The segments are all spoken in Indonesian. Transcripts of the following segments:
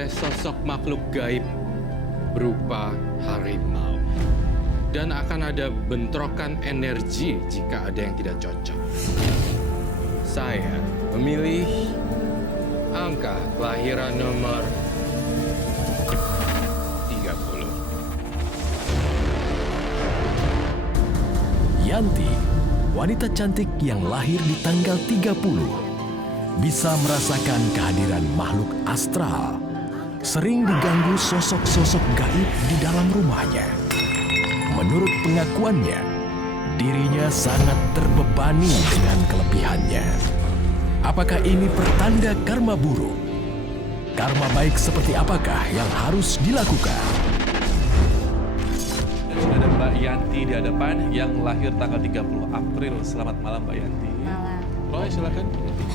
oleh sosok makhluk gaib berupa harimau. Dan akan ada bentrokan energi jika ada yang tidak cocok. Saya memilih angka kelahiran nomor 30. Yanti, wanita cantik yang lahir di tanggal 30, bisa merasakan kehadiran makhluk astral. Sering diganggu sosok-sosok gaib di dalam rumahnya. Menurut pengakuannya, dirinya sangat terbebani dengan kelebihannya. Apakah ini pertanda karma buruk? Karma baik seperti apakah yang harus dilakukan? Sudah ada Mbak Yanti di hadapan yang lahir tanggal 30 April. Selamat malam Mbak Yanti. Malam. Oh, silakan.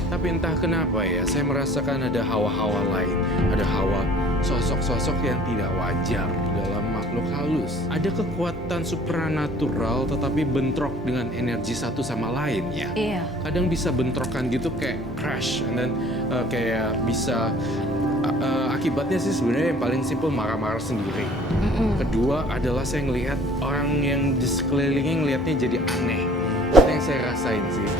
Tapi entah kenapa ya, saya merasakan ada hawa-hawa lain. Ada hawa sosok-sosok yang tidak wajar dalam makhluk halus. Ada kekuatan supranatural tetapi bentrok dengan energi satu sama lainnya. Iya. Kadang bisa bentrokan gitu kayak crash, and then kayak bisa akibatnya sih sebenarnya yang paling simpel marah-marah sendiri. Kedua adalah saya ngelihat orang yang di sekelilingnya ngelihatnya jadi aneh. Itu yang saya rasain sih.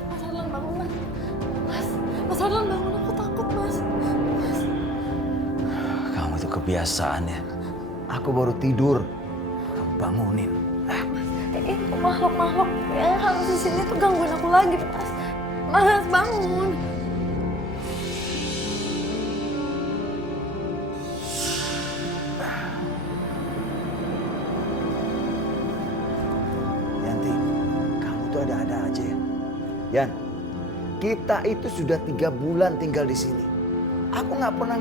Mas Adlan bangun, Mas. Mas Adlan bangun, aku takut, Mas. Kamu itu kebiasaan ya. Aku baru tidur. Kamu bangunin. Itu makhluk-makhluk yang harus di sini tuh gangguin aku lagi, Mas. Mas, bangun. Yanti, kamu tuh ada-ada aja ya. Yan, kita itu sudah 3 bulan tinggal di sini. Aku nggak pernah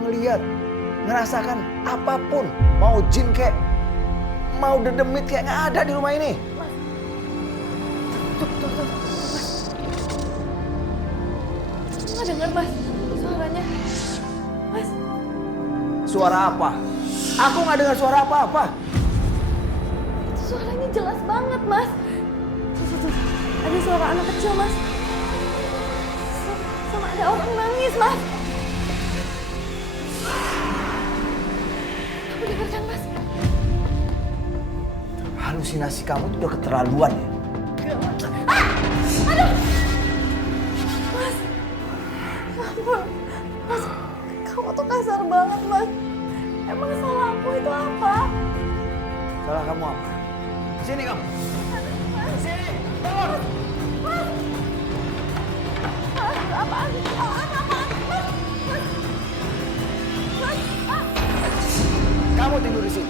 ngerasakan apapun. Mau jin kayak, mau dedemit kayak nggak ada di rumah ini. Tuh, Mas. Aku nggak dengar, Mas, suaranya. Mas, Suara apa? Aku nggak dengar suara apa-apa. itu suaranya jelas banget, Mas. Tuh. Ada suara anak kecil, Mas. Sama ada orang nangis, Mas. Kamu dengar kan, Mas? Halusinasi kamu tuh udah keterlaluan ya. Aduh! Mas! Ya ampun. Mas, kamu tuh kasar banget, Mas. Emang salah aku itu apa? Salah kamu apa? Sini kamu. Sini, bangun. Mas, apaan? Apaan? Mas, Kamu tidur di sini.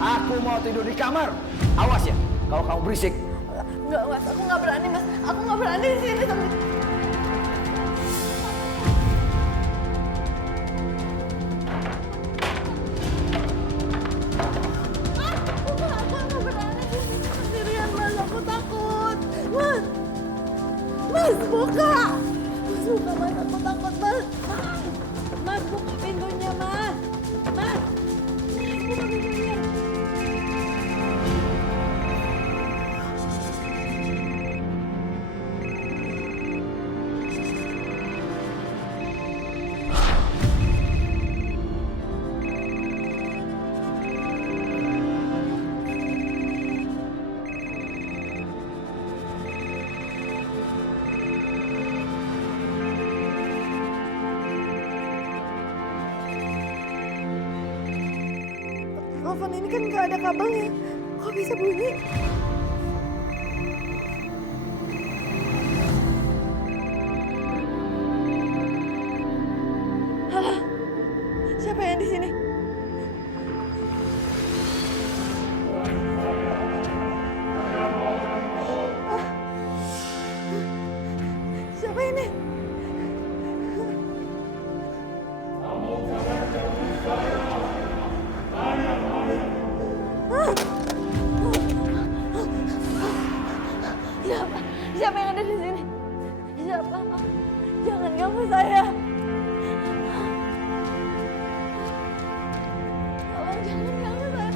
Aku mau tidur di kamar. Awas ya, kalau kamu berisik. Enggak, Mas. Aku nggak berani, Mas. Aku nggak berani di sini sampai... Aku nggak berani di sini sendirian, Mas. Aku takut. Mas, buka. Mas, buka, Mas. Aku takut, Mas. Mas, buka pintunya, Mas. Mas, buka pintunya. Telepon ini kan nggak ada kabelnya. Kok bisa bunyi? Halo? Siapa yang di sini? Ah. Siapa ini? saya. Tolong jangan ganggu saya.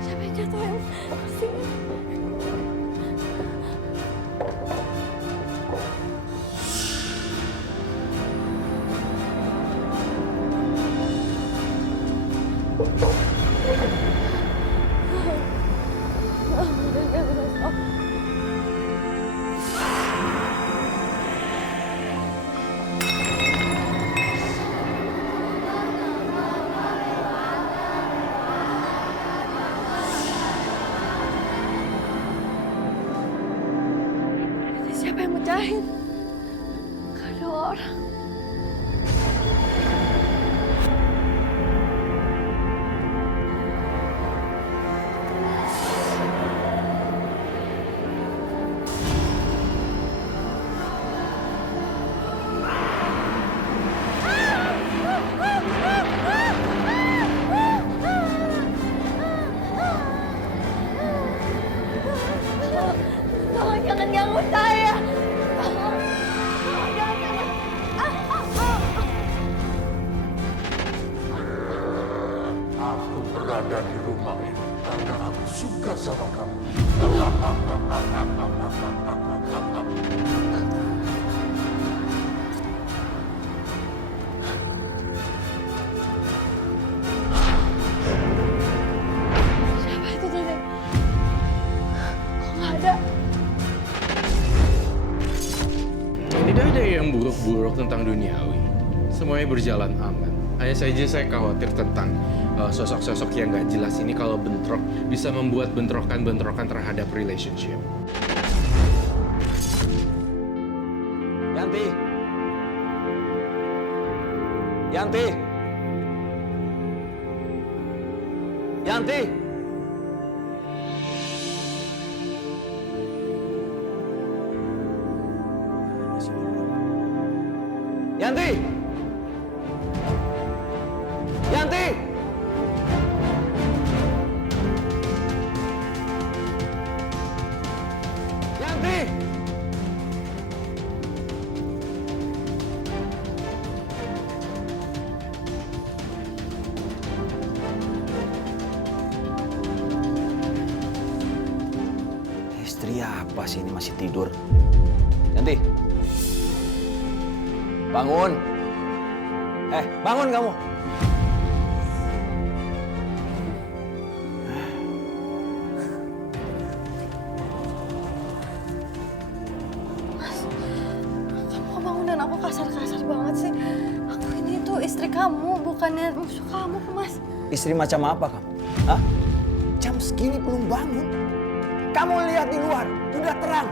Siapa yang jatuhin kursinya? Siapa yang mecahin? Gak ada orang. Tolong jangan ganggu saya. Tolong jangan. Aku berada di rumah ini karena aku suka sama kamu. Siapa itu tadi? Kok nggak ada? Tidak ada yang buruk-buruk tentang duniawi. Semuanya berjalan aman. Hanya saja saya khawatir tentang sosok-sosok yang gak jelas ini kalau bentrok bisa membuat bentrokan-bentrokan terhadap relationship. Yanti. Yanti. Yanti. Yanti. Yanti. Yanti. Istri apa sih ini masih tidur? Yanti. Bangun. Bangun kamu. Kamu kok bangunin aku kasar-kasar banget sih? Aku ini tuh istri kamu, bukannya musuh kamu, Mas. Istri macam apa kamu? Hah? Jam segini belum bangun. Kamu lihat di luar, udah terang.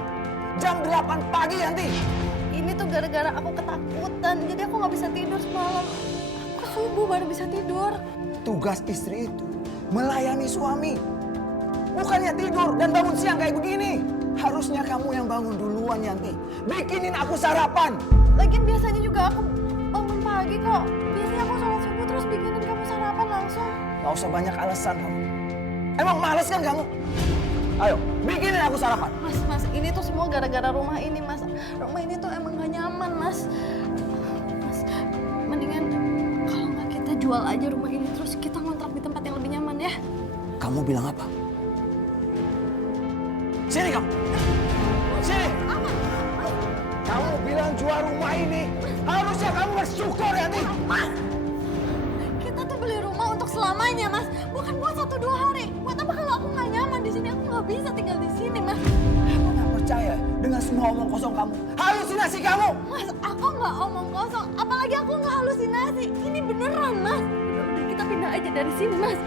Jam 8 pagi nanti. Ini tuh gara-gara aku ketakutan, jadi aku nggak bisa tidur semalam. Aku subuh baru bisa tidur. Tugas istri itu melayani suami. Bukannya tidur dan bangun siang kayak begini. Harusnya kamu yang bangun duluan, Yanti. Bikinin aku sarapan. Lagian biasanya juga aku bangun pagi kok. Biasanya aku sholat subuh terus bikinin kamu sarapan langsung. Gak usah banyak alasan kamu. Emang males kan kamu? Ayo, bikinin aku sarapan. Mas, ini tuh semua gara-gara rumah ini, Mas. Rumah ini tuh emang gak nyaman, Mas. Mas, mendingan kalau nggak kita jual aja rumah ini terus kita ngontrak di tempat yang lebih nyaman ya. Kamu bilang apa? Sini kamu. Sini. Kamu bilang jual rumah ini. Harusnya kamu bersyukur, Yanti. Mas, kita tuh beli rumah untuk selamanya, Mas. Bukan buat 1-2 hari. Buat apa kalau aku nggak nyaman di sini? Aku nggak bisa tinggal di sini, Mas. Aku nggak percaya dengan semua omong kosong kamu. Halusinasi kamu. Mas, aku nggak omong kosong. Apalagi aku nggak halusinasi. Ini beneran, Mas. Udah, kita pindah aja dari sini, Mas.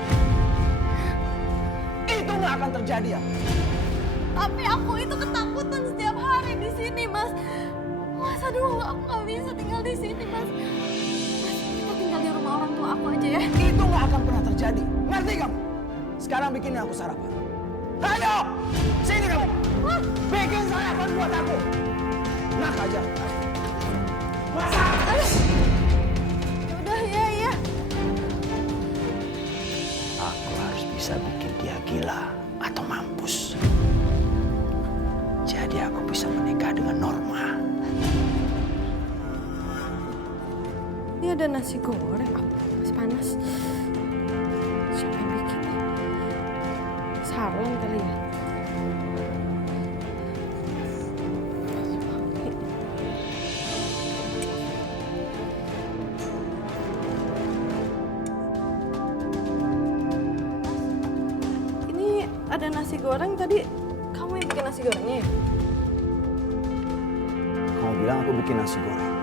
Itu nggak akan terjadi ya. Tapi aku itu ketakutan setiap hari di sini, Mas. Mas, aduh, aku nggak bisa tinggal di sini, Mas. Mas, kita tinggal di rumah orang tua aku aja ya. Itu nggak akan pernah terjadi. Ngerti kamu? Sekarang bikinin aku sarapan. Ayo, sini kamu. Bikin sarapan buat aku. Enak aja. Masak. Udah, ya. Aku harus bisa bikin dia gila atau mampus. Jadi aku bisa menikah dengan Norma. Ini ada nasi goreng, masih panas. Siapa yang bikin? Sarlan kali ya? Ini ada nasi goreng tadi. Kamu yang bikin nasi gorengnya ya? Kamu bilang aku bikin nasi goreng.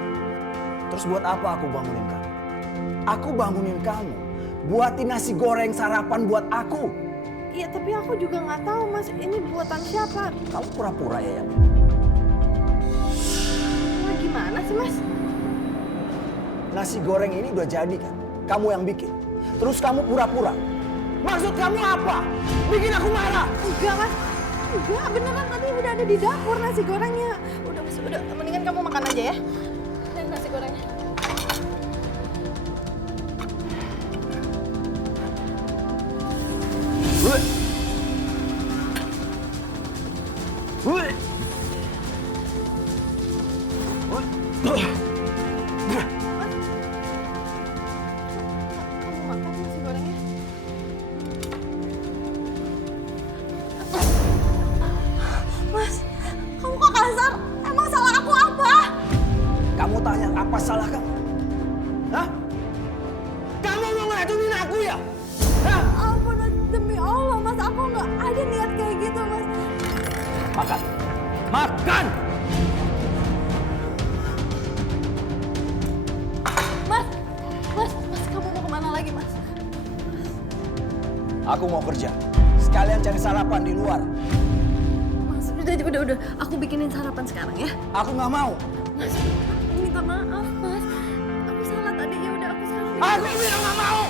Terus buat apa aku bangunin kamu? Aku bangunin kamu. Buatin nasi goreng sarapan buat aku. Iya, tapi aku juga nggak tahu, Mas. Ini buatan siapa? Kamu pura-pura ya, Yan? Nah, gimana sih, Mas? Nasi goreng ini udah jadi kan? Kamu yang bikin. Terus kamu pura-pura. Maksud kamu apa? Bikin aku marah. Enggak, Mas. Enggak, beneran tadi udah ada di dapur nasi gorengnya. Udah, Mas, udah. Mendingan kamu makan aja ya. Dan nasi gorengnya. Kamu makan nasi gorengnya. Mas, kamu kok kasar? Emang salah aku apa? Kamu tanya apa salah kamu? Hah? Kamu mau ngeracunin aku ya? Hah? Ampun, Mas. Demi Allah, Mas. Aku nggak ada niat kayak gitu, Mas. Makan. Makan! Mas, kamu mau kemana lagi, Mas? Aku mau kerja. Sekalian cari sarapan di luar. Mas, udah. Aku bikinin sarapan sekarang ya. Aku nggak mau. Mas, minta maaf, Mas. Aku salah tadi. Ya udah, aku sekarang. Aku bilang nggak mau.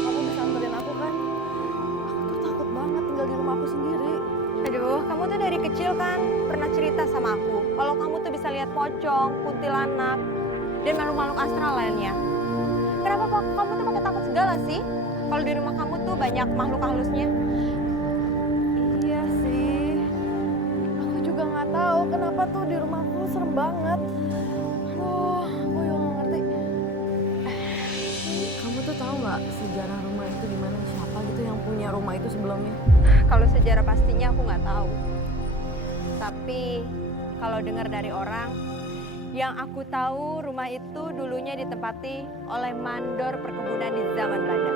Kamu bisa anterin aku kan? Aku tuh takut banget tinggal di rumah aku sendiri. Aduh, kamu tuh dari kecil kan pernah cerita sama aku kalau kamu tuh bisa lihat pocong, kuntilanak, dan makhluk-makhluk astral lainnya. Kenapa kamu tuh pakai takut segala sih? Kalau di rumah kamu tuh banyak makhluk halusnya. Iya sih. Aku juga nggak tahu kenapa tuh di rumahku serem banget. Aduh, aku juga nggak ngerti. Kamu tuh tahu nggak sejarah rumah itu gimana? Siapa gitu yang punya rumah itu sebelumnya? Kalau sejarah pastinya aku nggak tahu. Tapi kalau dengar dari orang, yang aku tahu rumah itu dulunya ditempati oleh mandor perkebunan di zaman Belanda.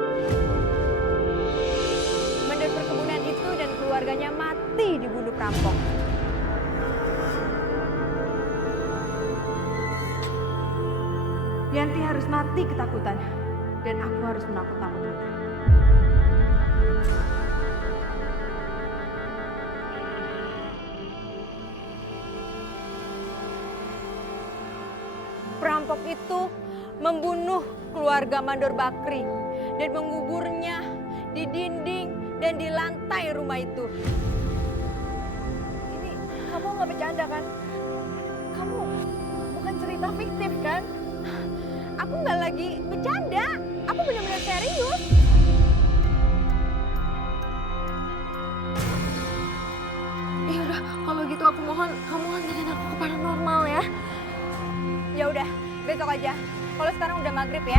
Mandor perkebunan itu dan keluarganya mati dibunuh perampok. Yanti harus mati ketakutan dan aku harus menakut-nakuti. Perampok itu membunuh keluarga Mandor Bakri dan menguburnya di dinding dan di lantai rumah itu. Ini kamu nggak bercanda kan? Kamu bukan cerita fiktif kan? Aku nggak lagi bercanda, aku benar-benar serius. Ya udah, kalau gitu aku mohon kamu anterin aku ke paranormal ya. Ya udah, besok aja. Kalau sekarang udah maghrib ya.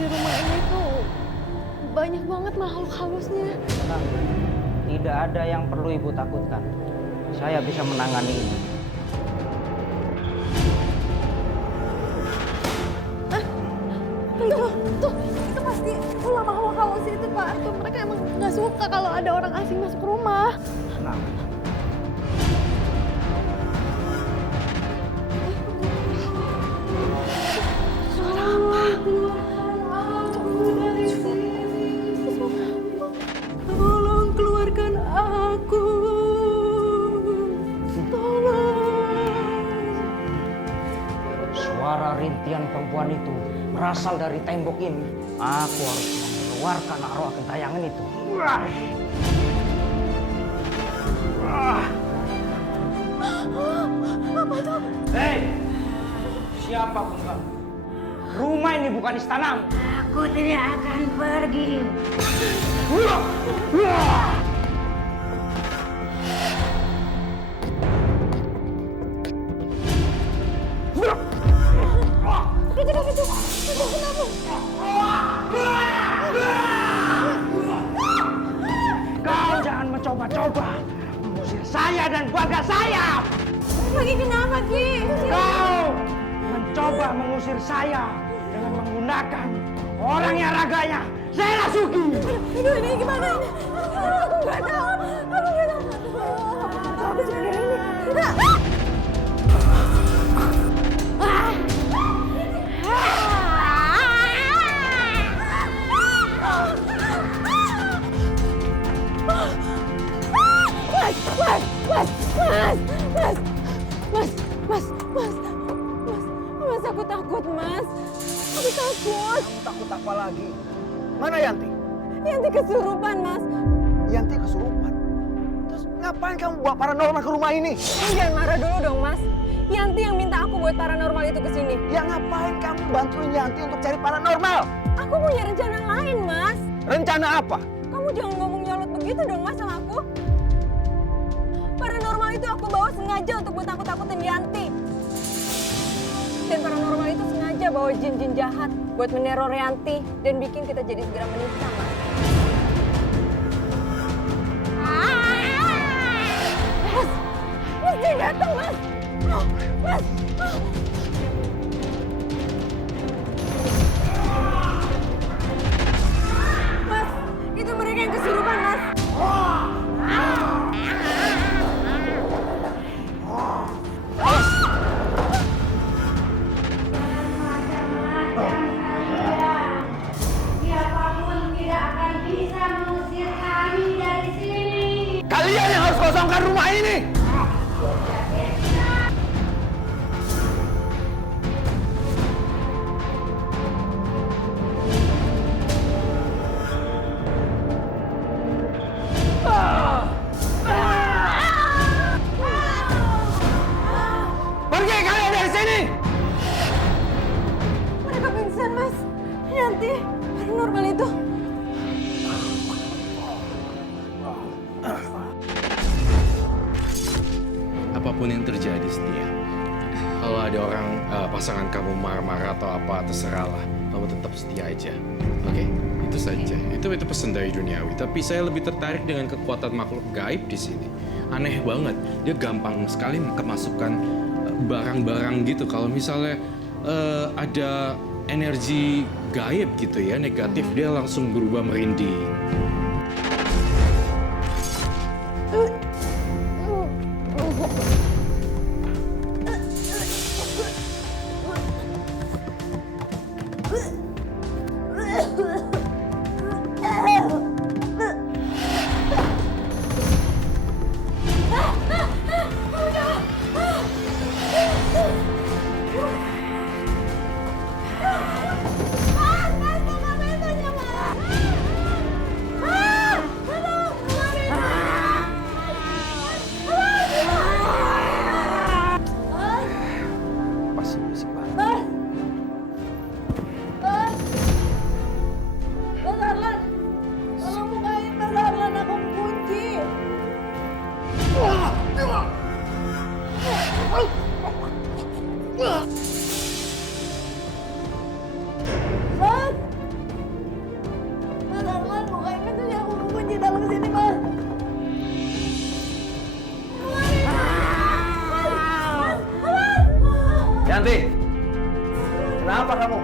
Di rumah ini tuh banyak banget makhluk halusnya. Tenang, tidak ada yang perlu ibu takutkan. Saya bisa menangani ini. Enggak, tuh itu pasti ulah makhluk halus itu Pak. Tuh mereka emang nggak suka kalau ada orang asing masuk rumah. Tenang. Suara rintihan perempuan itu berasal dari tembok ini. Aku harus mengeluarkan arwah gentayangan itu. Apa itu? Hei, siapa pun kamu? Rumah ini bukan istanamu. Aku tidak akan pergi. Kau jangan mencoba-coba mengusir saya dan keluarga saya. Lagi kenapa, Ki? Kau mencoba mengusir saya dengan menggunakan orang yang raganya saya Rasuki. Aduh, ini gimana ini? Aku nggak tahu. Aku nggak tahu. Aku sendiri ini. Mas, aku takut, Mas. Aku takut. Kamu takut apa lagi? Mana Yanti? Yanti kesurupan, Mas. Yanti kesurupan? Terus ngapain kamu bawa paranormal ke rumah ini? Jangan marah dulu dong, Mas. Yanti yang minta aku buat paranormal itu ke sini. Ya ngapain kamu bantuin Yanti untuk cari paranormal? Aku punya rencana lain, Mas. Rencana apa? Kamu jangan ngomong nyolot begitu dong, Mas, sama aku. Paranormal itu aku bawa sengaja untuk buat takut-takutin Yanti. Dan paranormal itu sengaja bawa jin-jin jahat buat meneror Yanti dan bikin kita jadi segera menikah, Mas. Mas, jin datang, Mas. Mas. Mas, itu mereka yang kesurupan, Mas. Siapapun tidak akan bisa mengusir kami dari sini. Kalian yang harus kosongkan rumah ini! Pergi kalian dari sini! Mereka pingsan, Mas. Yanti, paranormal itu. Apapun yang terjadi, Setia. Kalau ada orang pasangan kamu marah-marah atau apa, terserahlah. Kamu tetap setia aja. Oke? Itu saja. Itu pesan dari duniawi. Tapi saya lebih tertarik dengan kekuatan makhluk gaib di sini. Aneh banget. Dia gampang sekali kemasukan barang-barang gitu. Kalau misalnya ada energi gaib gitu ya, negatif, dia langsung berubah merinding. Yanti, kenapa kamu?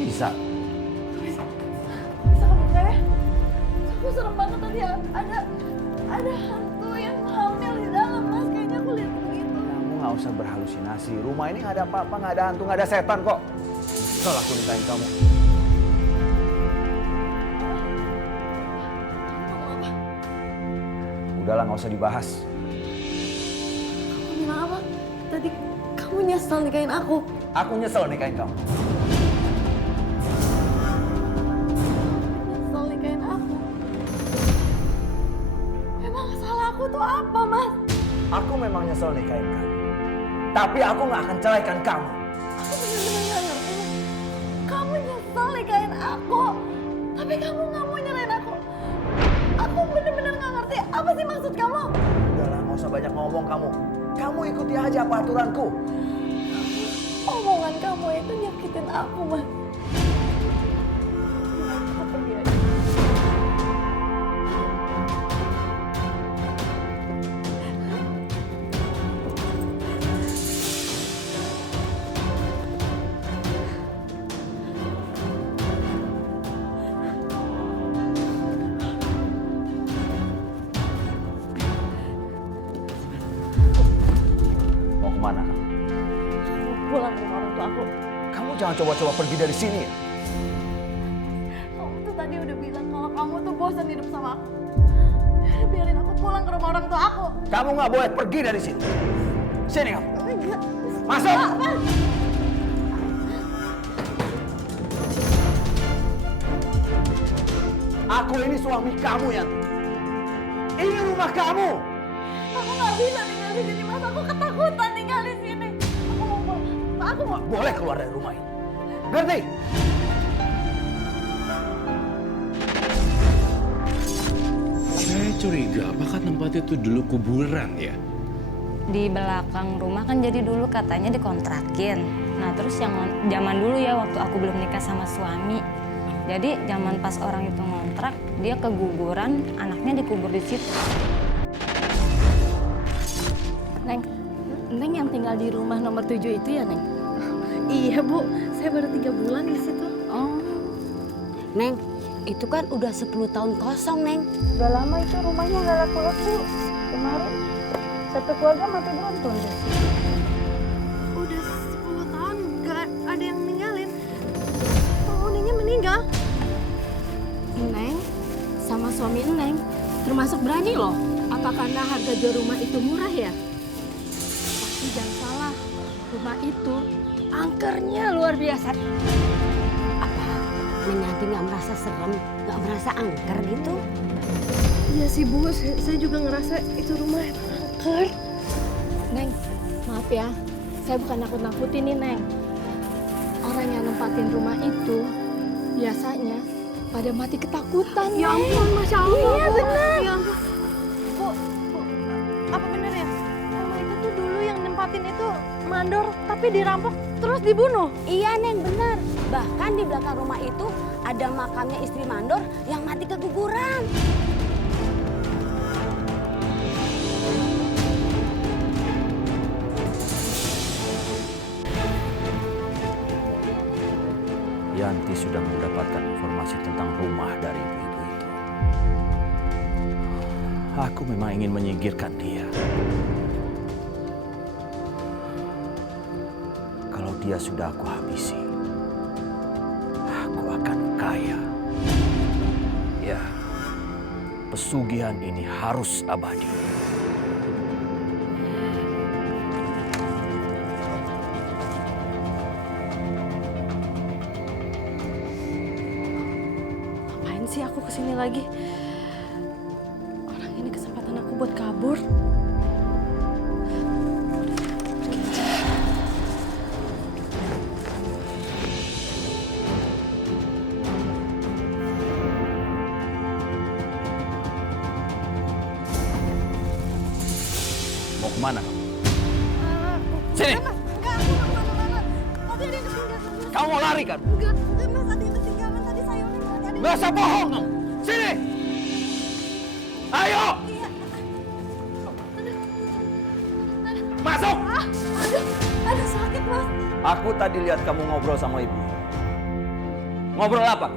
Bisa. Bisa kamu percaya? Aku serem banget tadi ada hantu yang hamil di dalam, Mas. Kayaknya aku lihat begitu. Kamu nggak usah berhalusinasi. Rumah ini nggak ada apa-apa, nggak ada hantu, nggak ada setan kok. Kalau aku nikahin kamu. Udahlah, nggak usah dibahas. Berarti kamu nyesel nikahin aku? Aku nyesel nikahin kamu. Nyesel nikahin aku? Emang salah aku tuh apa, Mas? Aku memang nyesel nikahin kamu. Tapi aku nggak akan ceraikan kamu. Aku bener-bener gak ngerti, Mas. Kamu nyesel nikahin aku, tapi kamu gak mau nyerahin aku. Aku bener-bener gak ngerti, apa sih maksud kamu? Udahlah, nggak usah banyak ngomong kamu. Kamu ikuti aja apa aturanku. Omongan kamu itu nyakitin aku, Mas. Aku pergi aja. Mau kemana kamu? Pulang ke rumah orang tua aku. Kamu jangan coba-coba pergi dari sini ya. Kamu tuh tadi udah bilang kalau kamu tuh bosan hidup sama aku. Yaudah, biarin aku pulang ke rumah orang tua aku. Kamu nggak boleh pergi dari sini. Sini kamu. Enggak. Masuk. Enggak, Mas. Aku ini suami kamu, Yanti. Ini rumah kamu. Aku nggak bisa tinggal di sini, Mas. Aku ketakutan tinggal di sini. Aku mau pulang. Aku mau. Boleh keluar dari rumah ini. Ngerti? Saya curiga apakah tempat itu dulu kuburan ya? Di belakang rumah kan jadi dulu katanya dikontrakin. Nah terus yang zaman dulu ya waktu aku belum nikah sama suami. Jadi zaman pas orang itu ngontrak, dia keguguran, anaknya dikubur di situ. Neng, Neng yang tinggal di rumah nomor 7 itu ya, Neng? Iya, Bu. Saya baru 3 bulan di situ. Oh. Neng, itu kan udah 10 tahun kosong, Neng. Udah lama itu rumahnya nggak laku-laku. Kemarin satu keluarga mati beruntun deh. Udah 10 tahun gak ada yang ninggalin. Penghuninya meninggal. Neng sama suami Neng termasuk berani loh. Apa karena harga jual rumah itu murah ya? Tapi jangan salah, rumah itu angkernya luar biasa. Apa Neng Yanti nggak merasa serem, nggak merasa angker gitu? Iya sih Bu, saya juga ngerasa itu rumah angker. Neng, maaf ya, saya bukan nakut-nakutin nih Neng. Orang yang nempatin rumah itu biasanya pada mati ketakutan. Ya ampun, Masya Allah. Iya benar. Ya ampun. Bu, apa benar ya? Rumah itu tuh dulu yang nempatin itu mandor, tapi dirampok terus dibunuh. Iya, Neng, benar. Bahkan di belakang rumah itu ada makamnya istri mandor yang mati keguguran. Yanti sudah mendapatkan informasi tentang rumah dari ibu-ibu itu. Aku memang ingin menyingkirkan dia. Kalau dia sudah aku habisi, aku akan kaya. Ya, pesugihan ini harus abadi. Ngapain sih aku kesini lagi? Orang ini kesempatan aku buat kabur. Mau kemana kamu? Sini. Mas, enggak, aku nggak kemana-mana. Tadi ada yang ketinggalan. Kamu mau lari kan? Enggak, Mas, ada yang ketinggalan tadi sayurnya. Tadi ada yang... Nggak usah bohong kamu. Sini. Ayo. Iya. Masuk. Aduh, sakit, Mas. Aku tadi lihat kamu ngobrol sama ibu. Ngobrol apa?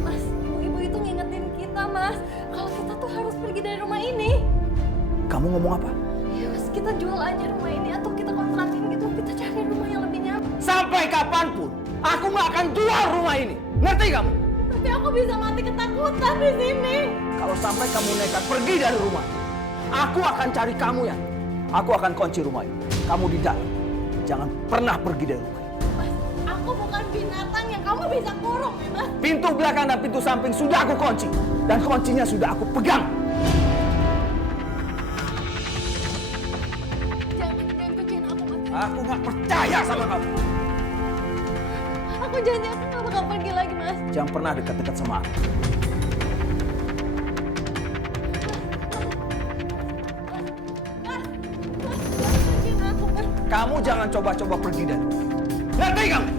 Mas, ibu itu ngingetin kita, Mas. Kalau kita tuh harus pergi dari rumah ini. Kamu ngomong apa? Ya, Mas, kita jual aja rumah ini atau kita kontrakin gitu. Kita cari rumah yang lebih nyaman. Sampai kapanpun, aku nggak akan jual rumah ini. Ngerti kamu? Tapi aku bisa mati ketakutan di sini. Kalau sampai kamu nekat pergi dari rumah, aku akan cari kamu ya. Aku akan kunci rumah ini. Kamu di dalam. Jangan pernah pergi dari rumah ini. Mas, aku bukan binatang yang kamu bisa kurung ya, Mas. Pintu belakang dan pintu samping sudah aku kunci. Dan kuncinya sudah aku pegang. Jangan kunciin aku, Mas. Aku nggak percaya sama kamu. Aku janji aku nggak bakal pergi lagi, Mas. Jangan pernah dekat-dekat sama aku. Kunciin aku, Mas. Kamu jangan coba-coba pergi dari rumah. Ngerti kamu?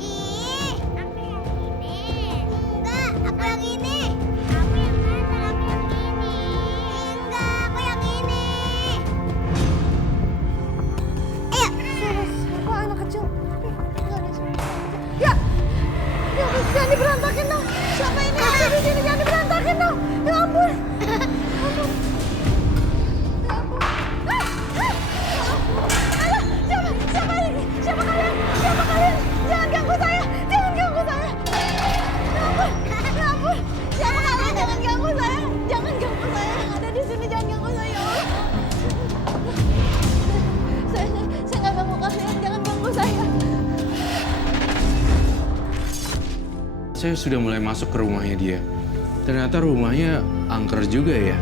Ih, aku yang ini. Enggak, aku yang ini. Aku yang mana? Aku yang ini. Enggak, aku yang ini. Siapa anak kecil? Nggak ada siapa. Ya, jangan diberantakin dong. Siapa ini? Ada di sini, jangan diberantakin dong. Ya ampun. Ya ampun. Ya ampun. Aduh, siapa ini? Siapa kalian? Siapa kalian? Jangan ganggu saya. Jangan ganggu saya. Ya ampun. Ya ampun. Siapa kalian? Jangan ganggu saya. Jangan ganggu saya. Yang ada di sini jangan ganggu saya. Ya Allah. Saya nggak ganggu kalian. Jangan ganggu saya. Saya sudah mulai masuk ke rumahnya dia. Ternyata rumahnya angker juga ya.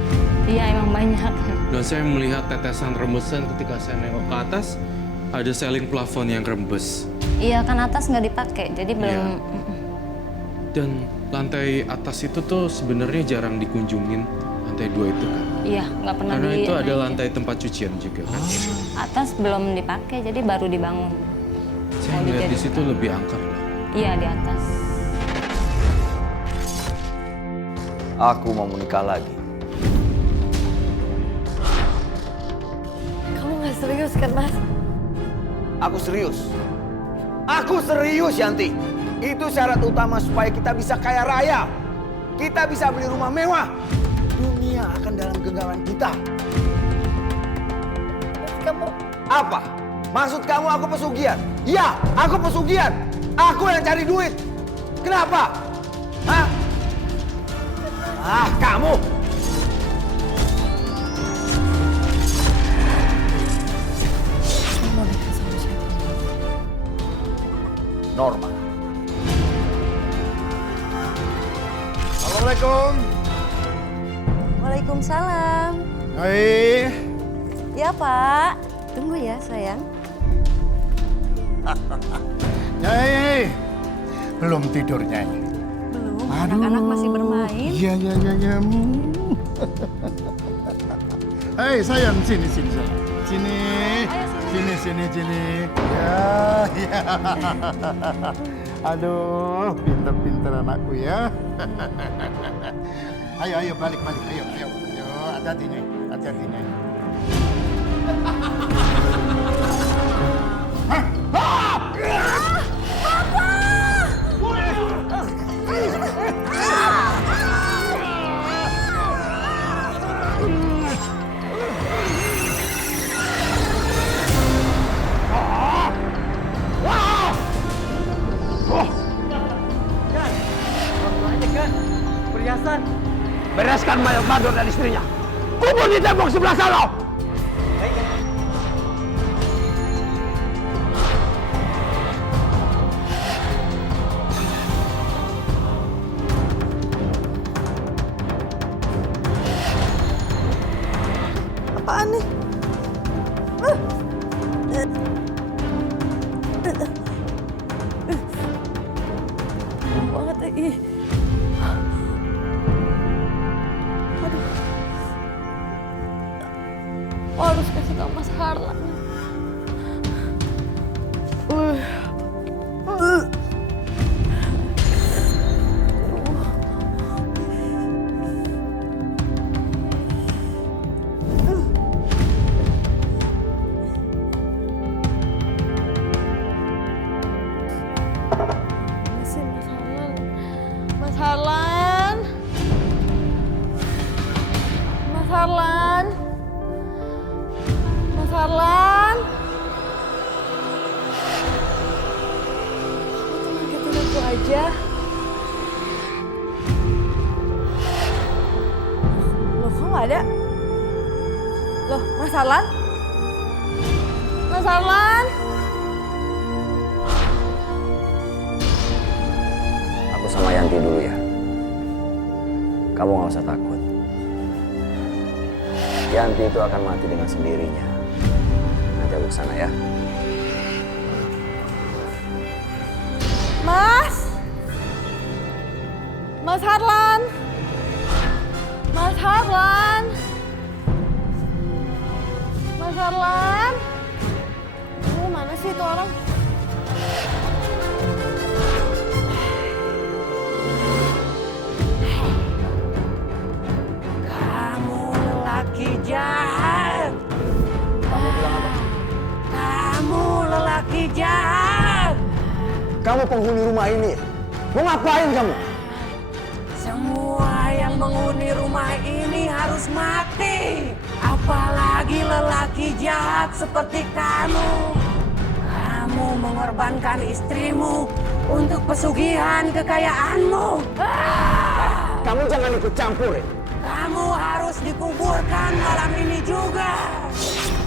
Iya emang banyak. Dan saya melihat tetesan rembesan ketika saya nengok ke atas, ada seling plafon yang rembes. Iya kan atas nggak dipakai, jadi belum. Dan lantai atas itu tuh sebenarnya jarang dikunjungin, lantai 2 itu kan. Iya nggak pernah Karena itu ada dinaikin. lantai tempat cucian juga kan. Atas belum dipakai, jadi baru dibangun. Saya Mau lihat di dijadikan. situ lebih angker loh. Iya di atas. Aku mau menikah lagi. Kamu nggak serius kan, Mas? Aku serius. Aku serius, Yanti. Itu syarat utama supaya kita bisa kaya raya. Kita bisa beli rumah mewah. Dunia akan dalam genggaman kita. Kamu Apa? Maksud kamu aku pesugihan? Ya, aku pesugihan. Aku yang cari duit. Kenapa? Hah? Ah, kamu! mau nikah sama siapa? Norma. Assalamualaikum. Waalaikumsalam. Hai. Ya Pak, tunggu ya sayang. Nyai, belum tidur Nyai. Belum, anak-anak masih bermain. Iya. Hei sayang, sini sayang. Sini. Sini. Ya. Aduh, pinter-pinter anakku ya. Ayo balik. Ayo, hati-hati Nyai. Perhiasan. Bereskan mayat Mandor dan istrinya. Kubur di tembok sebelah sana. Apaan nih? Banget ih. Aduh. Harus kasih tau Mas Harlan. Masih Mas Harlan. Harlan. Mas Harlan. Kamu tuh ngagetin aku aja. Loh, kok nggak ada? Loh, Mas Harlan? Mas Harlan? Aku sama Yanti dulu ya. Kamu nggak usah takut. Yanti itu akan mati dengan sendirinya. Nanti aku kesana ya. Mas? Mas Harlan? Mas Harlan? Mas Harlan? Mana sih itu orang? Kamu lelaki jahat. Kamu bilang apa? Kamu lelaki jahat. Kamu penghuni rumah ini. Mau ngapain kamu? Semua yang menghuni rumah ini harus mati. Apalagi lelaki jahat seperti kamu. Kamu mengorbankan istrimu untuk pesugihan kekayaanmu. Kamu jangan ikut campur ya. Kamu harus dikuburkan malam ini juga.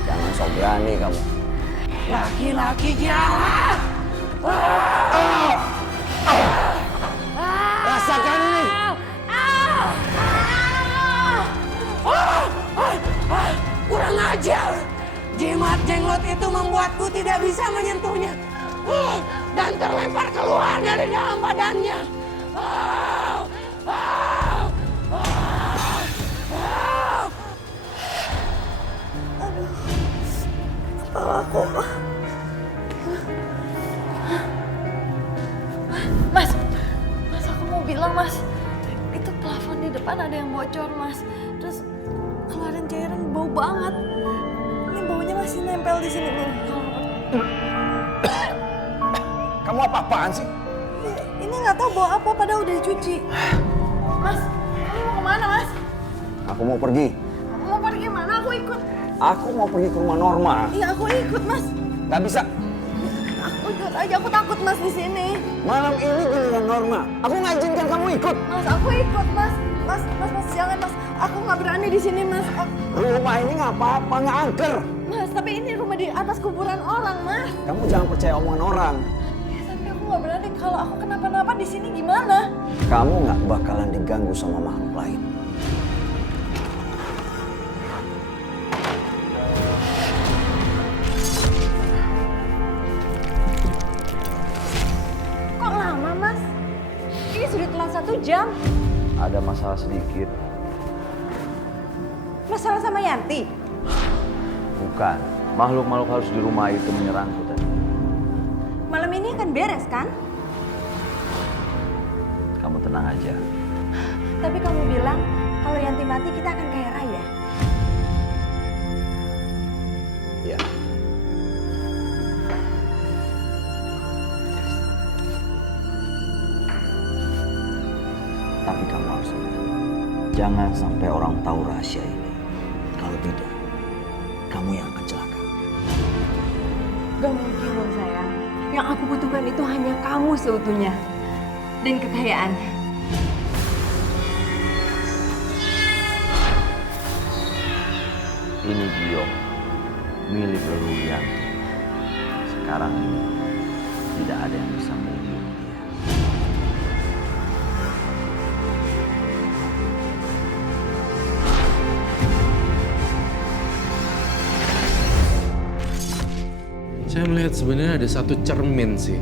Jangan sok berani kamu. Laki-laki jahat. Rasakan ini. Kurang ajar. Jimat jenglot itu membuatku tidak bisa menyentuhnya. Dan terlempar keluar dari dalam badannya. Kepalaku. Mas, aku mau bilang mas, itu plafon di depan ada yang bocor mas. Terus keluarin cairan bau banget. Ini baunya masih nempel di sini nih. Kamu apa-apaan sih? Ini nggak tahu bau apa, padahal udah dicuci. Mas, kamu mau kemana mas? Aku mau pergi. Kamu mau pergi mana? Aku ikut. Aku mau pergi ke rumah Norma. Iya, aku ikut mas. Gak bisa. Aku ikut aja, aku takut mas di sini. Malam ini giliran Norma. Aku nggak izinkan kamu ikut. Mas, aku ikut mas. Mas, jangan mas. Aku nggak berani di sini mas. Rumah ini nggak apa-apa, nggak angker. Mas, tapi ini rumah di atas kuburan orang mas. Kamu jangan percaya omongan orang. Ya, tapi aku nggak berani. Kalau aku kenapa-napa di sini gimana? Kamu nggak bakalan diganggu sama makhluk lain. Kok lama mas? Ini sudah telat 1 jam. Ada masalah sedikit. Masalah sama Yanti? Bukan. Makhluk-makhluk harus di rumah itu menyerangku tadi. Malam ini akan beres kan? Kamu tenang aja. Tapi kamu bilang kalau Yanti mati kita akan kaya raya. Ya. Tapi kamu harus ingat, jangan sampai orang tahu rahasia ini. Kalau tidak, kamu yang akan celaka. Gak mungkin dong sayang. Yang aku butuhkan itu hanya kamu seutuhnya. Dan kekayaan. Ini giok milik leluhur Yanti. Sekarang ini tidak ada yang bisa melindungi dia. Saya melihat sebenarnya ada satu cermin sih.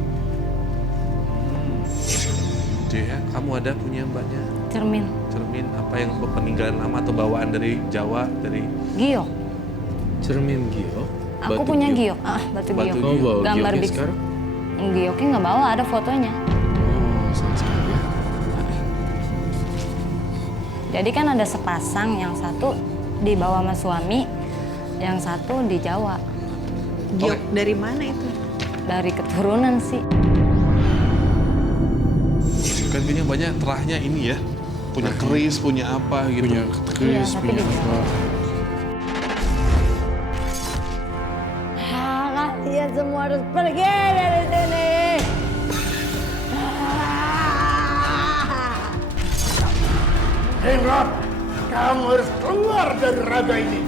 Dia, kamu ada punya mbaknya? Cermin. Cermin apa yang peninggalan lama atau bawaan dari Jawa, dari Giok. Cermin giok. Aku punya giok. Batu Batu giok. Oh, bawa Gambar gioknya biksu. sekarang? Gioknya nggak bawa, ada fotonya. Oh, sayang sekali ya. Jadi kan ada sepasang, yang satu dibawa sama suami, yang satu di Jawa. Giok dari mana itu? Dari keturunan sih. kan punya banyak terahnya ini ya, punya keris, punya apa gitu. Punya keris, Iya, tapi punya di- apa. semua harus pergi dari sini. Henry, kamu harus keluar dari raga ini.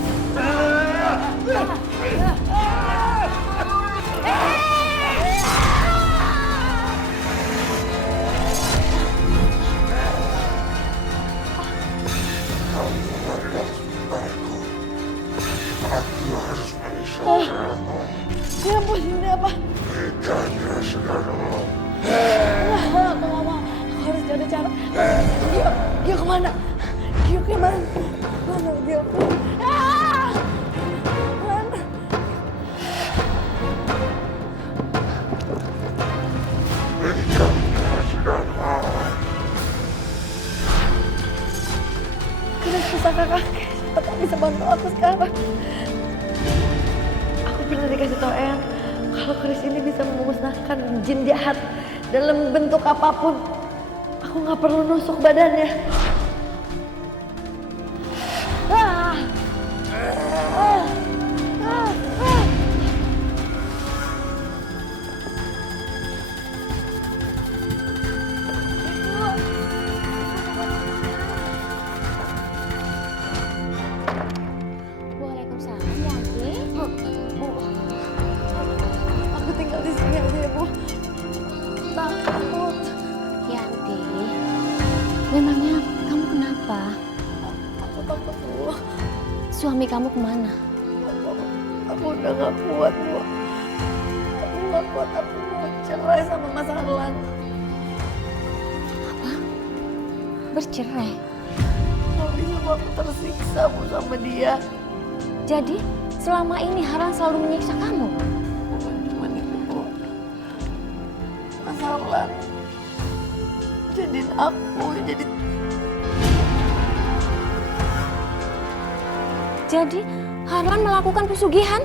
Ya ampun, ini apa? Berikannya sekarang. Aku nggak mau. Aku harus cari cara. Gio kemana? Gio kemana? Mana Gio? Mana? Berikannya sekarang. Keris pusaka kakek. Tetap bisa bantu aku sekarang. Aku pernah dikasih tau Eyang kalau keris ini bisa memusnahkan jin jahat dalam bentuk apapun. Aku nggak perlu nusuk badannya. Waalaikumsalam, Yanti. Bu, aku tinggal di sini aja ya Bu. Takut. Yanti, memangnya kamu kenapa? Aku takut Bu. Suami kamu kemana? Aku udah gak kuat Bu. Aku gak kuat, aku mau cerai sama Mas Harlan. Apa? Bercerai? Gak bisa Bu, aku tersiksa Bu sama dia. Jadi selama ini Harlan selalu menyiksa kamu? Bukan cuma itu Bu. Mas Harlan jadiin aku Jadi Harlan melakukan pesugihan?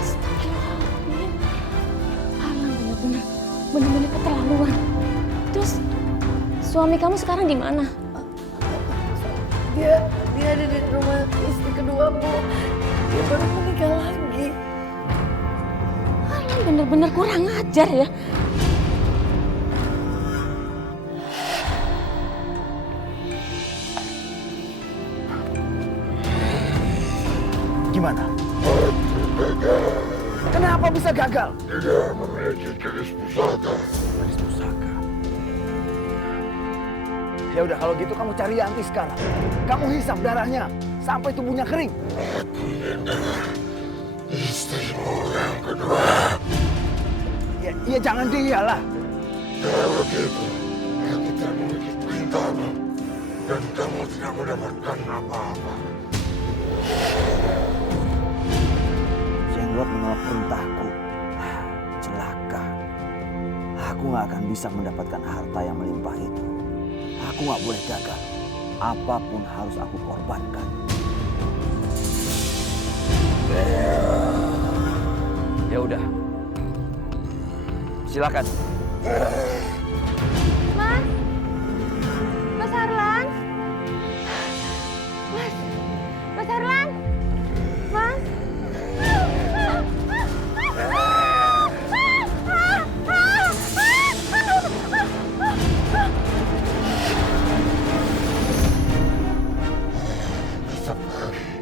Astagfirullahaladzim. Harlan benar-benar keterlaluan. Terus suami kamu sekarang di mana? Dia ada di rumah istri kedua Bu. Dia baru menikah lagi. Harlan benar-benar kurang ajar ya. Gimana? Kenapa bisa gagal? Tidak memiliki keris pusaka. Keris pusaka. Ya udah kalau gitu kamu cari Yanti sekarang. Kamu hisap darahnya sampai tubuhnya kering. Aku ingin dengar istrimu yang kedua. Ya jangan dia lah. Kalau begitu, aku tidak mengikut perintahmu. Dan kamu tidak mendapatkan apa-apa. Jenglot menolak perintahku. Celaka. Aku nggak akan bisa mendapatkan harta yang melimpah itu. Aku nggak boleh gagal. Apapun harus aku korbankan. Ya udah. Silakan. Mas? Mas Harlan? Mas Harlan? Mas? Tetap lagi.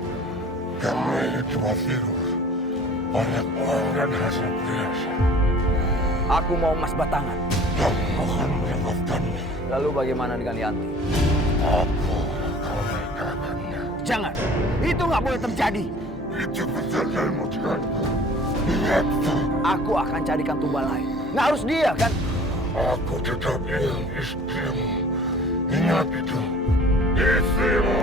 Kamu ini cuma virus. Banyak uang dan hasil perhiasan. Aku mau emas batangan. Kamu akan mendapatkannya. Lalu bagaimana dengan Yanti? Aku akan menikahkannya. Jangan. Itu nggak boleh terjadi. Itu perjanjianmu denganku. Ingat itu. Aku akan carikan tumbal lain. Nggak harus dia kan? Aku tetap ingin istrimu. Ingat itu. Istrimu.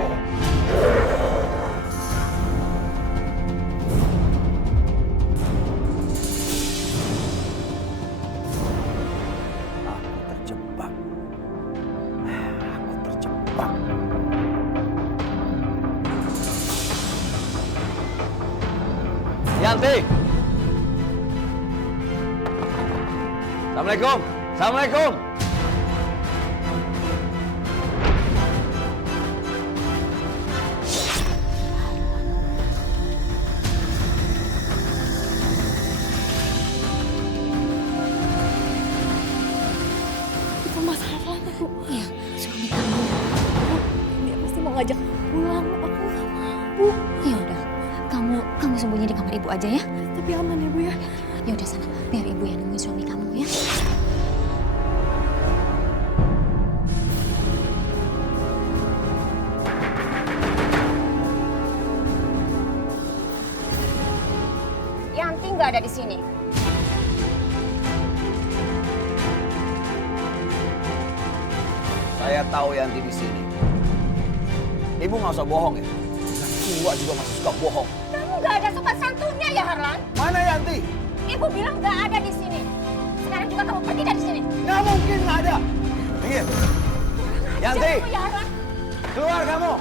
Aku terjebak. Aku terjebak. Yanti. Assalamualaikum. Assalamualaikum. ibu aja ya. Tapi aman ya Bu ya. Ya udah sana, biar ibu yang nemuin suami kamu ya. Yanti nggak ada di sini. Saya tahu Yanti di sini. Ibu nggak usah bohong ya. Tua juga masih suka bohong. Kamu nggak ada sopan santunnya ya Harlan? Mana Yanti? Ibu bilang nggak ada di sini. Sekarang juga kamu pergi dari sini. Nggak mungkin nggak ada. Iya. Yanti, Kamu ya Harlan. keluar kamu.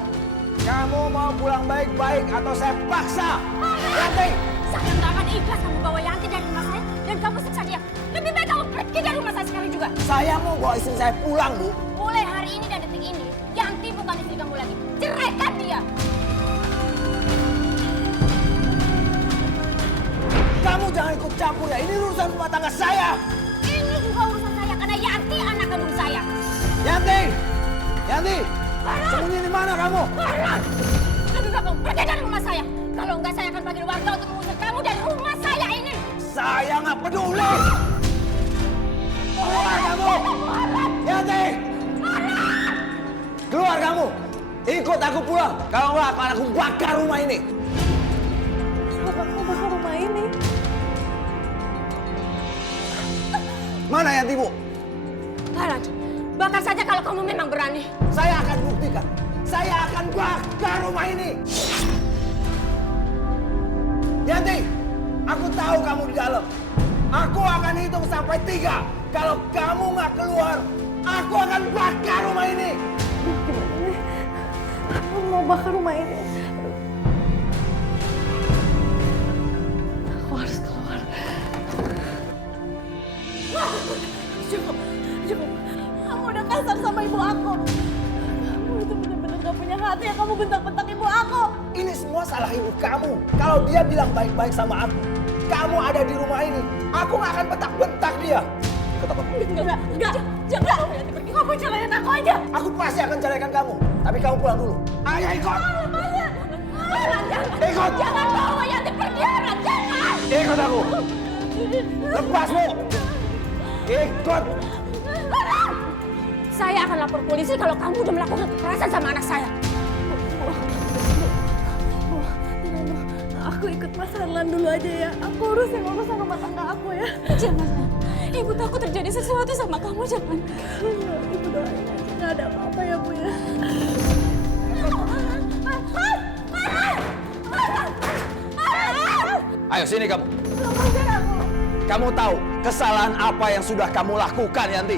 Kamu mau pulang baik-baik atau saya paksa? Yanti. Saya nggak akan ikhlas kamu bawa Yanti dari rumah saya dan kamu siksa dia. Lebih baik kamu pergi dari rumah saya sekarang juga. Saya mau bawa istri saya pulang, Bu. Mulai hari ini dan detik ini, Yanti bukan istri kamu lagi. Ceraikan dia. Kamu jangan ikut campur ya. Ini urusan rumah tangga saya. Ini juga urusan saya karena Yanti anak kandung saya. Yanti! Yanti! Sembunyi di mana kamu? Harlan! Lebih baik kamu pergi dari rumah saya. Kalau enggak saya akan panggil warga untuk mengusir kamu dari rumah saya ini. Saya nggak peduli. Keluar kamu! Yanti! Keluar kamu! Ikut aku pulang. Kalau nggak akan aku bakar rumah ini. Kenapa kamu bakar rumah ini? Mana Yanti, Bu? Harlan, bakar saja kalau kamu memang berani. Saya akan buktikan. Saya akan bakar rumah ini. Yanti, aku tahu kamu di dalam. Aku akan hitung sampai 3. Kalau kamu nggak keluar, aku akan bakar rumah ini. Gimana nih? Aku mau bakar rumah ini. Aku harus keluar. Cukup. Kamu udah kasar sama ibu aku. Kamu itu benar-benar gak punya hati ya, kamu bentak-bentak ibu aku. Ini semua salah ibu kamu. Kalau dia bilang baik-baik sama aku, kamu ada di rumah ini, aku nggak akan bentak-bentak dia. Ikut aku. Enggak. Kamu cerain aku aja. Aku pasti akan ceraikan kamu. Tapi kamu pulang dulu. Ayo ikut. Ikut. Jangan bawa Yanti pergi, Harlan. Jangan. Ikut aku. Lepasmu. Ikut. Saya akan lapor polisi kalau kamu udah melakukan kekerasan sama anak saya. Aku ikut Mas Harlan dulu aja ya. Aku urusin rumah tangga aku ya. Jangan. Ibu takut terjadi sesuatu sama kamu, jangan. Ibu doain aja. Gak ada apa-apa ya, Bu ya. Ayo sini kamu. Kamu tahu kesalahan apa yang sudah kamu lakukan, Yanti?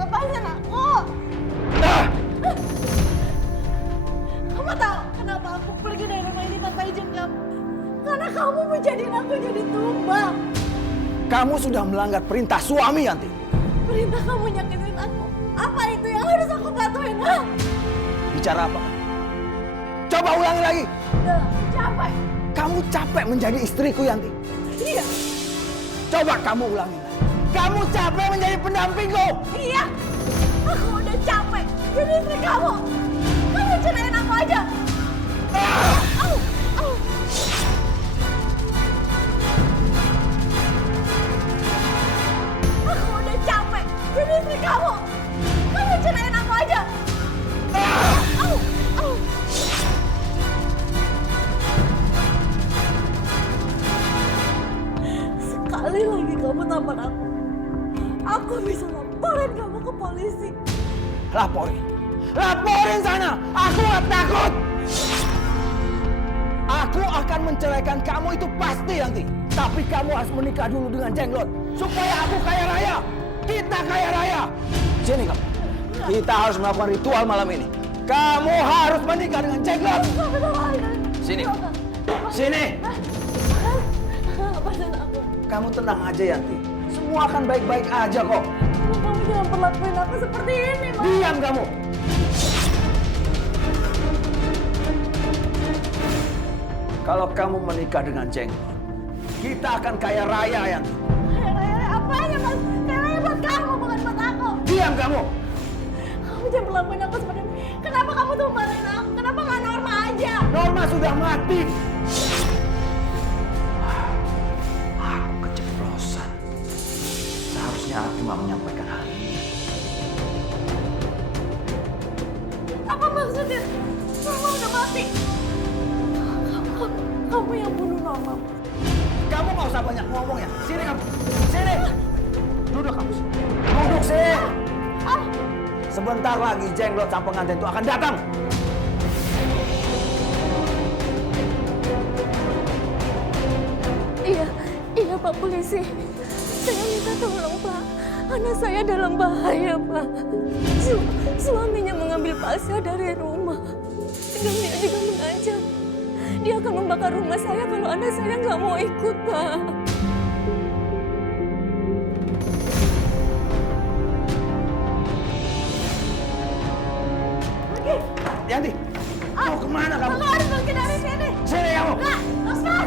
Lepasin aku. Kamu tahu kenapa aku pergi dari rumah ini tanpa izin kamu? Karena kamu menjadiin aku jadi tumbal. Kamu sudah melanggar perintah suami, Yanti. Perintah kamu nyakitin aku. Apa itu yang harus aku patuhin, ha? Bicara apa? Coba ulangi lagi. Udah, capek. Kamu capek menjadi istriku, Yanti. Iya. Coba kamu ulangi lagi. Kamu capek menjadi pendampingku. Iya. Aku udah capek jadi istri kamu. Kamu cerain aku aja. Aku udah capek jadi istri kamu. Kamu cerain aku aja. Sekali lagi kamu tampar aku bisa laporin kamu ke polisi. Laporin. Laporin sana. Aku gak takut. Aku akan menceraikan kamu itu pasti, Yanti. Tapi kamu harus menikah dulu dengan Jenglot. Supaya aku kaya raya. Kita kaya raya. Sini kamu. Kita harus melakukan ritual malam ini. Kamu harus menikah dengan Jenglot. Sini. Sini. Lepasin aku. Kamu tenang aja, Yanti. Semua akan baik-baik aja kok. Kamu jangan perlakuin aku seperti ini, Mas. Diam kamu. Kalau kamu menikah dengan Jenglot, kita akan kaya raya, Yanti. Kaya raya apanya, Mas? Kaya raya buat kamu, bukan buat aku. Diam kamu. Kamu jangan perlakuin aku seperti ini. Kenapa kamu tuh marahin aku? Kenapa nggak Norma aja? Norma sudah mati. Aku keceplosan. Seharusnya aku nggak menyampaikan hal ini. Apa maksudnya? Mama udah mati. Kamu yang bunuh Mama. Kamu nggak usah banyak ngomong ya. Sini kamu. Sini. Duduk kamu. Duduk sih. Sebentar lagi Jenglot sang pengantin itu akan datang. Iya Pak Polisi. Saya minta tolong Pak. Anak saya dalam bahaya Pak. Suaminya mengambil paksa dari rumah. Dan dia juga mengancam. Dia akan membakar rumah saya kalau anak saya nggak mau ikut Pak. Yanti, mau kemana kamu? Kamu harus pergi dari sini. Sini kamu. Enggak, Oscar.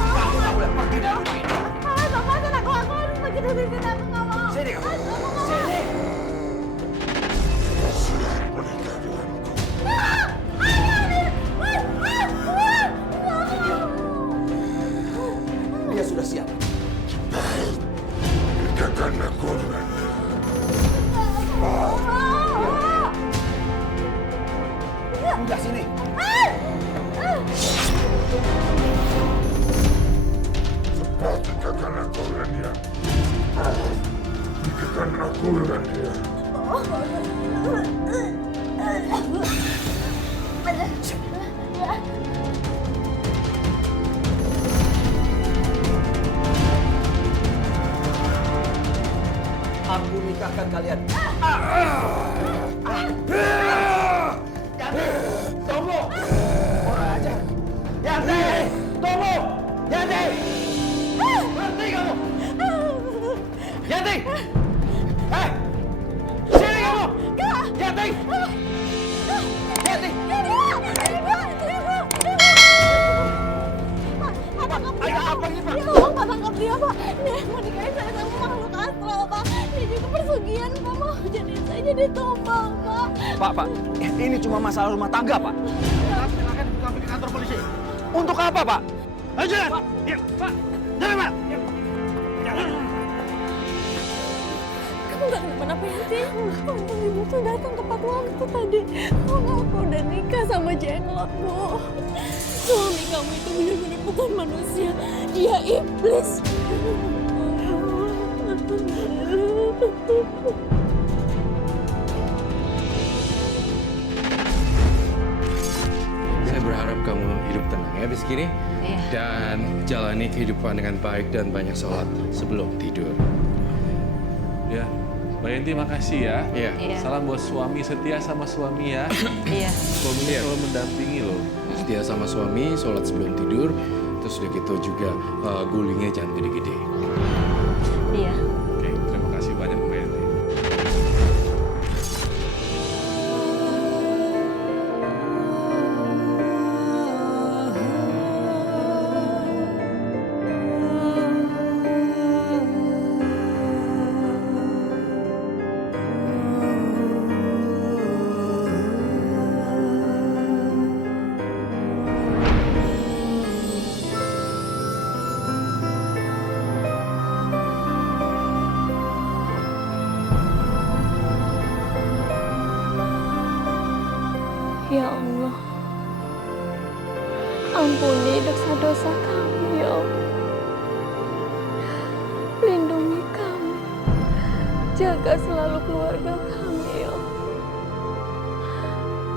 Kamu tak boleh pergi dari rumah ini. Lepasin aku harus pergi dari sini. Aku nggak mau. Sini kamu. Sini. Menikah denganku. Dia sudah siap. Baik. Nikahkan aku dengan dia. Udah sini. Cepat nikahkan aku dengan dia. Nikahkan aku dengan dia. Aku nikahkan kalian. Yanti, tunggu. Orang aja. Yanti, tunggu. Yanti. Berhenti kamu. Yanti. Sini kamu. Yanti. Yanti. Ayo apa ini Pak? Tolong Pak tangkap dia Pak. Dia mau nikahin saya sama makhluk astral Pak. Dia juga persugihan Pak. Mau jadiin saya jadi tumbal Pak. Pak, ini cuma masalah rumah tangga Pak. Silakan kami ke kantor polisi. Untuk apa Pak? Ayo jalan. Pak, Pak. Jalan Pak. Kamu gak kenapa-napa Yanti. Untung ibu tuh datang tepat waktu tadi. Kalau aku udah nikah sama Jenglot Bu. Suami kamu itu benar-benar bukan manusia. Dia iblis. Saya berharap kamu hidup tenang ya abis gini. Iya. Dan jalani kehidupan dengan baik dan banyak sholat sebelum tidur. Ya, Mbak Yanti makasih ya. Iya. Iya. Salam buat suami, setia sama suami ya. Iya. Suaminya selalu mendampingi loh. Setia sama suami, sholat sebelum tidur. Terus udah gitu juga gulingnya jangan gede-gede. Iya. Oke, terima kasih banyak Mbak Yanti. Ya Allah, ampuni dosa-dosa kami ya Allah. Lindungi kami, jaga selalu keluarga kami ya Allah.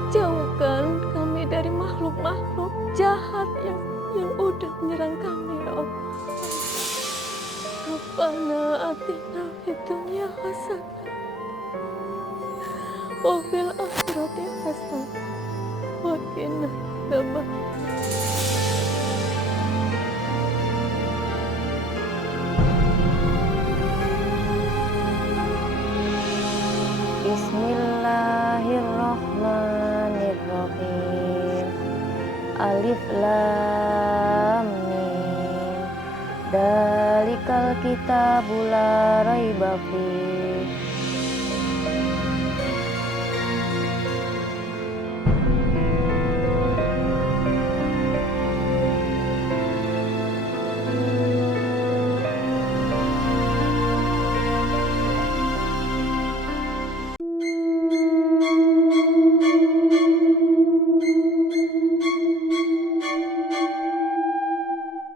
Jauhkan kami dari makhluk-makhluk jahat yang udah menyerang kami ya Allah. Rabbana atina fid dunya hasanah wa fil akhirati hasanah wa qina adzaban. Bismillahirrahmanirrahim. Alif lam mim. Dalikal kitabul la raiba fiih